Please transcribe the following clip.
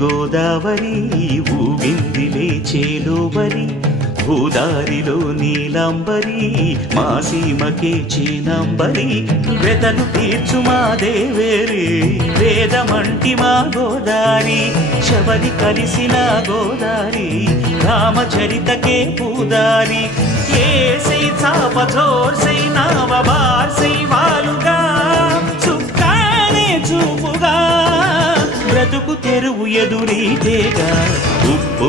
గోదావరి ఊగిందిలే చేలోబరి భూదారిలో నీలాంబరి మా సీమకే చీనాంబరి వెతలు తీర్చు మా దేవేరి వేదమంటి మా గోదారి శబరి కలిసిన గోదారి రామచరితకే పూదారి ఏసై చాప జోర్సై నావ బార్సై వాలుగా చుక్కానే చూపుగా బ్రతుకు తెరువు ఎదురీతేగా ఉప్పు